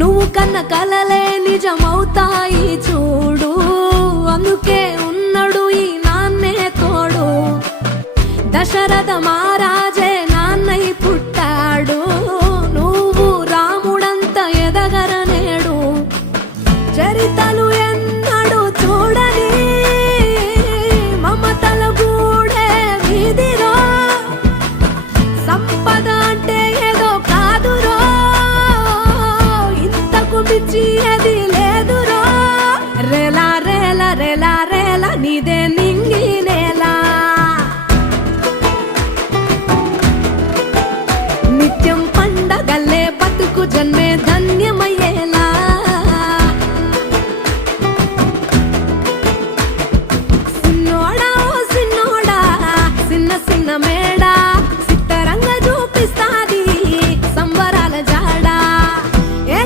నువ్వు కన్న కలలే నిజమవుతాయి చూడు, అందుకే ఉన్నాడు ఈ నాన్నే తోడు. దశరథ మహారాజే నాన్నై పుట్టాడు, నువ్వు రాముడంత ఎదగ